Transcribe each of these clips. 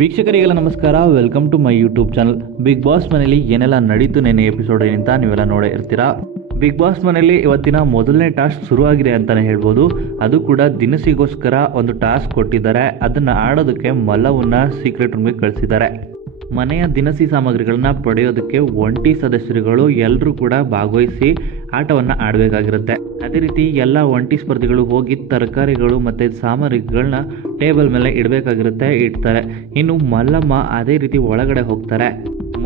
ವೀಕ್ಷಕರಿಗೆಲ್ಲ ನಮಸ್ಕಾರ. Welcome to my YouTube channel. Bigg Boss ಮನೆಯಲ್ಲಿ ಏನೆಲ್ಲ ನಡೀತು ನೆನ್ನೆ ಎಪಿಸೋಡ್ ಅಂತ ನೀವೆಲ್ಲ ನೋಡೇ ಇರ್ತೀರಾ. ಬಿಗ್ ಬಾಸ್ ಮನೆಯಲ್ಲಿ ಇವತ್ತಿನ ಮೊದಲನೇ ಟಾಸ್ಕ್ ಶುರುವಾಗಿದೆ ಅಂತಲೇ ಹೇಳ್ಬೋದು. ಅದು ಕೂಡ ದಿನಸಿಗೋಸ್ಕರ ಒಂದು ಟಾಸ್ಕ್ ಕೊಟ್ಟಿದ್ದಾರೆ. ಅದನ್ನು ಆಡೋದಕ್ಕೆ ಮಲ್ಲವನ್ನ ಸೀಕ್ರೆಟ್ ರೂಮ್ಗೆ ಕಳಿಸಿದ್ದಾರೆ. ಮನೆಯ ದಿನಸಿ ಸಾಮಗ್ರಿಗಳನ್ನ ಪಡೆಯೋದಕ್ಕೆ ಒಂಟಿ ಸದಸ್ಯರುಗಳು ಎಲ್ಲರೂ ಕೂಡ ಭಾಗವಹಿಸಿ ಆಟವನ್ನು ಆಡಬೇಕಾಗಿರುತ್ತೆ. ಅದೇ ರೀತಿ ಎಲ್ಲ ಒಂಟಿ ಸ್ಪರ್ಧಿಗಳು ಹೋಗಿ ತರಕಾರಿಗಳು ಮತ್ತು ಸಾಮಗ್ರಿಗಳನ್ನ ಟೇಬಲ್ ಮೇಲೆ ಇಡಬೇಕಾಗಿರುತ್ತೆ, ಇಡ್ತಾರೆ. ಇನ್ನು ಮಲ್ಲಮ್ಮ ಅದೇ ರೀತಿ ಒಳಗಡೆ ಹೋಗ್ತಾರೆ.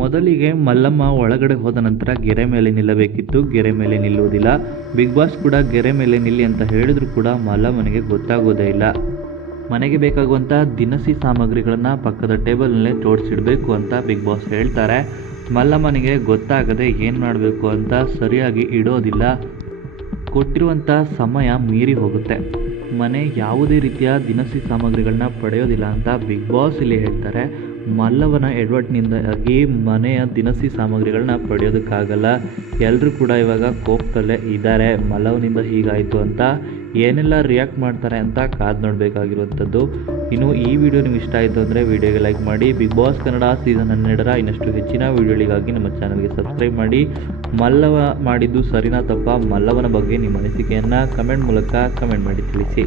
ಮೊದಲಿಗೆ ಮಲ್ಲಮ್ಮ ಒಳಗಡೆ ಹೋದ ನಂತರ ಗೆರೆ ಮೇಲೆ ನಿಲ್ಲಬೇಕಿತ್ತು, ಗೆರೆ ಮೇಲೆ ನಿಲ್ಲುವುದಿಲ್ಲ. ಬಿಗ್ ಬಾಸ್ ಕೂಡ ಗೆರೆ ಮೇಲೆ ನಿಲ್ಲಿ ಅಂತ ಹೇಳಿದ್ರು ಕೂಡ ಮಲ್ಲಮ್ಮನಿಗೆ ಗೊತ್ತಾಗೋದೇ ಇಲ್ಲ. ಮನೆಗೆ ಬೇಕಾಗುವಂಥ ದಿನಸಿ ಸಾಮಗ್ರಿಗಳನ್ನು ಪಕ್ಕದ ಟೇಬಲ್ನಲ್ಲೇ ಜೋಡಿಸಿಡಬೇಕು ಅಂತ ಬಿಗ್ ಬಾಸ್ ಹೇಳ್ತಾರೆ. ಮಲ್ಲಮ್ಮನಿಗೆ ಗೊತ್ತಾಗದೆ ಏನು ಮಾಡಬೇಕು ಅಂತ ಸರಿಯಾಗಿ ಇಡೋದಿಲ್ಲ. ಕೊಟ್ಟಿರುವಂಥ ಸಮಯ ಮೀರಿ ಹೋಗುತ್ತೆ. ಮನೆ ಯಾವುದೇ ರೀತಿಯ ದಿನಸಿ ಸಾಮಗ್ರಿಗಳನ್ನ ಪಡೆಯೋದಿಲ್ಲ ಅಂತ ಬಿಗ್ ಬಾಸ್ ಇಲ್ಲಿ ಹೇಳ್ತಾರೆ. ಮಲ್ಲವನ ಎಡವಟ್ಟಿನಿಂದಾಗಿ ಮನೆಯ ದಿನಸಿ ಸಾಮಗ್ರಿಗಳನ್ನ ಪಡೆಯೋದಕ್ಕಾಗಲ್ಲ. ಎಲ್ಲರೂ ಕೂಡ ಇವಾಗ ಕೋಪದಲ್ಲೇ ಇದ್ದಾರೆ. ಮಲ್ಲವನಿಂದ ಹೀಗಾಯಿತು ಅಂತ ಏನೆಲ್ಲ ರಿಯಾಕ್ಟ್ ಮಾಡ್ತಾರೆ ಅಂತ ಕಾದು ನೋಡಬೇಕಾಗಿರುವಂಥದ್ದು. ಇನ್ನು ಈ ವಿಡಿಯೋ ನಿಮ್ಗೆ ಇಷ್ಟ ಆಯಿತು ಅಂದರೆ ವಿಡಿಯೋಗೆ ಲೈಕ್ ಮಾಡಿ. ಬಿಗ್ ಬಾಸ್ ಕನ್ನಡ ಸೀಸನ್ 12ರ ಇನ್ನಷ್ಟು ಹೆಚ್ಚಿನ ವಿಡಿಯೋಗಳಿಗಾಗಿ ನಮ್ಮ ಚಾನಲ್ಗೆ ಸಬ್ಸ್ಕ್ರೈಬ್ ಮಾಡಿ. ಮಲ್ಲವ ಮಾಡಿದ್ದು ಸರಿನಾ ತಪ್ಪಾ, ಮಲ್ಲವನ ಬಗ್ಗೆ ನಿಮ್ಮ ಅನಿಸಿಕೆಯನ್ನು ಕಮೆಂಟ್ ಮೂಲಕ ಕಮೆಂಟ್ ಮಾಡಿ ತಿಳಿಸಿ.